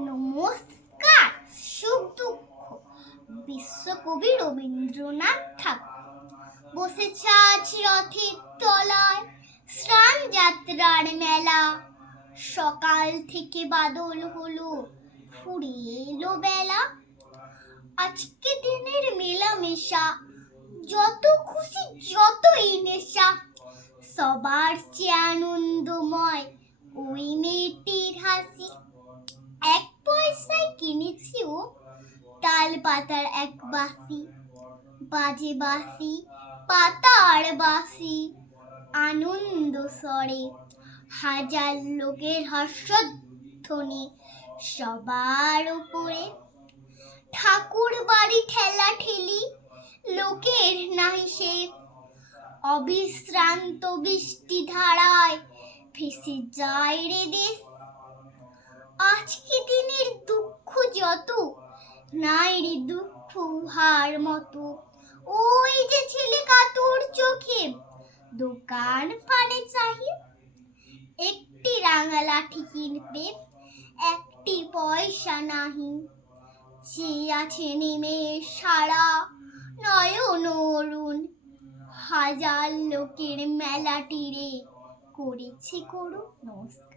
নমস্কার, সুখ দুঃখ বিশ্বকবি রবীন্দ্রনাথ ঠাকুর বসেছে আজ রথের তলায়, স্নান যাত্রার মেলা। সকাল থেকে বাদল হলো, ফুরিয়ে এলো বেলা। আজকে দিনের মেলামেশা, যত খুশি যতই নেশা। সবার চেয়ে আনন্দময় ওই মেয়েটির হাসি। এক পয়সায় কিনেছি ও তাল পাতার এক বাসি, বাজে বাসি পাতার বাসি। আনন্দ স্বরে হাজার লোকের হর্ষধ্বনি সবার উপরে। ঠাকুর বাড়ি ঠেলা ঠেলি লোকের নাহি শেষ, অবিশ্রান্ত বৃষ্টি ধারায় ভেসে যায় রে দেশ। আজকে দিনের দুঃখ যত, নাই রে দুঃখ উহার মতো। ওই যে ছেলে কাতর চোখে দোকান পানে চাহি, একটি রাঙা লাঠি কিনবে একটি পয়সা নাহি। চেয়ে আছে নেমে সারা নয়ন অরুণ, হাজার লোকের মেলাটিরে করেছে করুণ। নমস্কার।